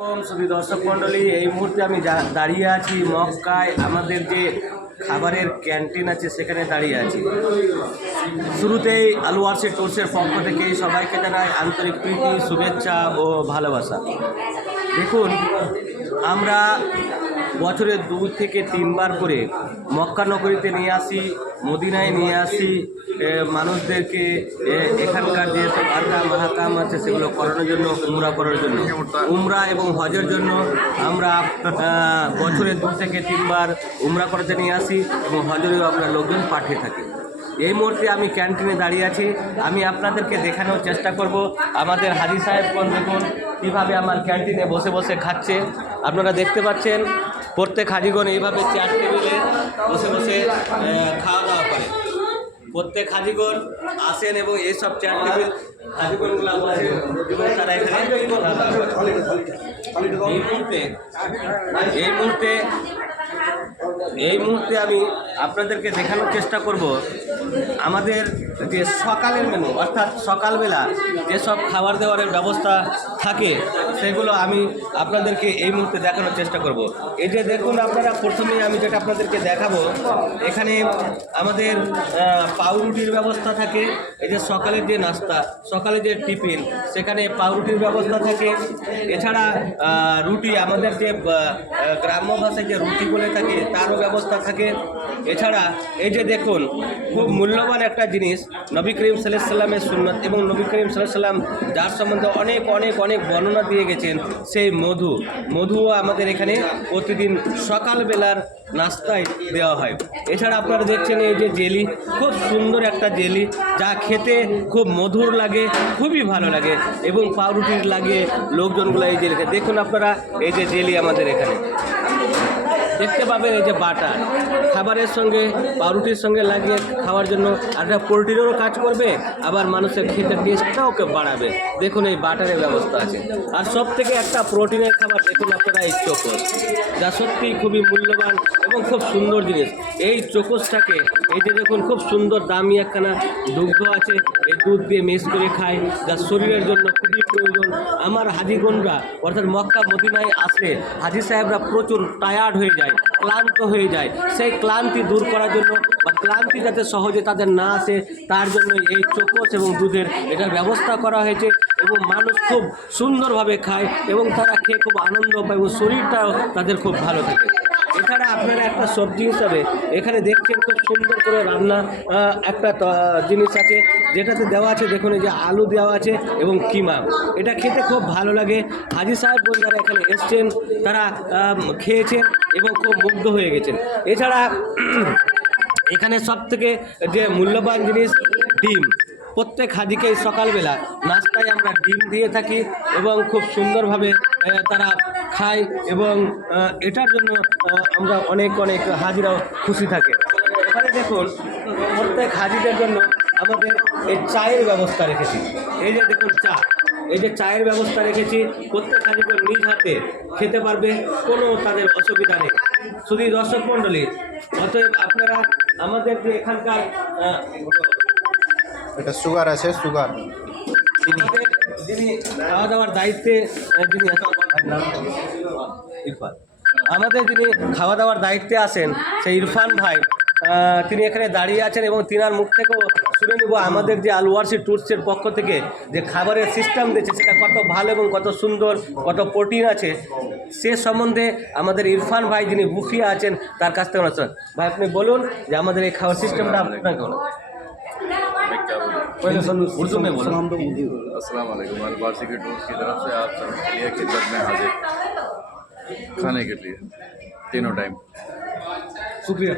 শুধু দর্শক মণ্ডলী, এই মুহূর্তে আমি দাঁড়িয়ে আছি মক্কায়। আমাদের যে খাবারের ক্যান্টিন আছে সেখানে দাঁড়িয়ে আছি। শুরুতেই আলু আরশি টুরসের পক্ষ থেকে সবাইকে জানাই আন্তরিক প্রীতি, শুভেচ্ছা ও ভালোবাসা। দেখুন, আমরা বছরে 2 থেকে 3 বার করে মক্কা নগরীতে নিয়ে আসি, মদিনায় নিয়ে আসি মানুষদেরকে। এখানকার যে আরকাম মাহাকাম আছে সেগুলো করানোর জন্য, উমরা করার জন্য, উমরা এবং হজের জন্য আমরা বছরে 2 থেকে 3 বার উমরা করাতে নিয়ে আসি এবং হজেরও আমরা লোকজন পাঠিয়ে থাকি। এই মুহূর্তে আমি ক্যান্টিনে দাঁড়িয়ে আছি। আমি আপনাদেরকে দেখানোর চেষ্টা করব আমাদের হাজী সাহেবগণ দেখুন কীভাবে আমার ক্যান্টিনে বসে বসে খাচ্ছে। আপনারা দেখতে পাচ্ছেন প্রত্যেক হাজিগণ এইভাবে চেয়ার টেবিলে বসে বসে খাওয়া দাওয়া করে। প্রত্যেক হাজিগণ আসেন এবং এইসব চেয়ার টেবিল হাজিগণগুলো বসে এবং তারা এখানে এই মুহূর্তে আমি আপনাদেরকে দেখানোর চেষ্টা করব আমাদের যে সকালের মেনু, অর্থাৎ সকালবেলা যেসব খাবার দাবারের ব্যবস্থা থাকে সেগুলো আমি আপনাদেরকে এই মুহূর্তে দেখানোর চেষ্টা করব। এই যে দেখুন, আপনারা প্রথমেই আমি যেটা আপনাদেরকে দেখাবো, এখানে আমাদের পাউরুটির ব্যবস্থা থাকে। এই যে সকালের যে নাস্তা, সকালে যে টিফিন, সেখানে পাউরুটির ব্যবস্থা থাকে। এছাড়া রুটি, আমাদের যে গ্রাম্য ভাষায় যে রুটি বলে থাকে তারও ব্যবস্থা থাকে। এছাড়া এই যে দেখুন, খুব মূল্যবান একটা জিনিস, নবী করিম সাল্লাল্লাহু আলাইহি সাল্লামের সুন্নাত, এবং নবী করিম সাল্লাল্লাহু আলাইহি সাল্লাম যার সম্বন্ধে অনেক অনেক অনেক বর্ণনা দিয়ে গেছেন, সেই মধুও আমাদের এখানে প্রতিদিন সকালবেলার নাস্তায় দেওয়া হয়। এছাড়া আপনারা দেখছেন এই যে জেলি, খুব সুন্দর একটা জেলি, যা খেতে খুব মধুর লাগে, খুবই ভালো লাগে, এবং পাউরুটির লাগে লোকজনগুলো এই জেলিকে দেখুন। আপনারা এই যে জেলি আমাদের এখানে দেখতে পাবেন, এই যে বাটার খাবারের সঙ্গে পাউরুটির সঙ্গে লাগিয়ে খাওয়ার জন্য আর একটা প্রোটিনেরও কাজ করবে, আবার মানুষের খেতে টেস্টটাও বাড়াবে। দেখুন এই বাটারের ব্যবস্থা আছে। আর সব থেকে একটা প্রোটিনের খাবার দেখুন আপনারা, এই চোকস, যা সত্যি খুবই মূল্যবান এবং খুব সুন্দর জিনিস। এই চোকসটাকে এই যে দেখুন, খুব সুন্দর দামি একখানা দুগ্ধ আছে, এই দুধ দিয়ে মিক্স করে খায়, যা শরীরের জন্য খুবই প্রয়োজন। আমার হাজিগণরা অর্থাৎ মক্কা মদিনায় আসলে হাজি সাহেবরা প্রচুর টায়ার্ড হয়ে যায়, ক্লান্ত হয়ে যায়। সেই ক্লান্তি দূর করার জন্য বা ক্লান্তি যাতে সহজে তাদের না আসে তার জন্য এই চোকস এবং দুধের এটার ব্যবস্থা করা হয়েছে, এবং মানুষ খুব সুন্দরভাবে খায় এবং তারা খেয়ে খুব আনন্দ পায় এবং শরীরটাও তাদের খুব ভালো থাকে। এছাড়া আপনারা একটা সবজি হিসাবে এখানে দেখছেন খুব সুন্দর করে রান্না একটা জিনিস আছে, যেটাতে দেওয়া আছে দেখুন, এই যে আলু দেওয়া আছে এবং কিমা। এটা খেতে খুব ভালো লাগে। হাজি সাহেবগণ যারা এখানে এসছেন তারা খেয়েছেন এবং খুব মুগ্ধ হয়ে গেছেন। এছাড়া এখানে সব থেকে যে মূল্যবান জিনিস ডিম। প্রত্যেক হাজিকে সকালবেলা নাস্তায় আমরা ডিম দিয়ে থাকি এবং খুব সুন্দরভাবে তারা খায়, এবং এটার জন্য আমরা অনেক অনেক হাজিরাও খুশি থাকে। এখানে দেখুন, প্রত্যেক হাজিদের জন্য আমাদের এই চায়ের ব্যবস্থা রেখেছি। এই যে দেখুন চা, এই যে চায়ের ব্যবস্থা রেখেছি, প্রত্যেক হাজিদের নিজ হাতে খেতে পারবে, কোনো তাদের অসুবিধা নেই। শুধু দর্শক মণ্ডলী, অতএব আপনারা আমাদের যে এখানকার এটা সুগার আছে, সুগার যিনি খাওয়া দাওয়ার দায়িত্বে, যিনি ইরফান, আমাদের যিনি খাওয়া দাওয়ার দায়িত্বে আছেন সেই ইরফান ভাই, তিনি এখানে দাঁড়িয়ে আছেন এবং তিনার মুখ থেকেও শুনে নেব আমাদের যে আলু আরশি টুরসের পক্ষ থেকে যে খাবারের সিস্টেম দিয়েছে সেটা কত ভালো এবং কত সুন্দর, কত প্রোটিন আছে, সে সম্বন্ধে আমাদের ইরফান ভাই যিনি বুফিয়া আছেন তার কাছ থেকে আছেন। ভাই আপনি বলুন যে আমাদের এই খাওয়ার সিস্টেমটা আপনার কেমন? उर्दू में बोलो। अस्सलाम वालेकुम। अल आरशी टूर्स की तरफ से आप सबके लिए खिदमत में हाजिर खाने के लिए तीनों टाइम। शुक्रिया।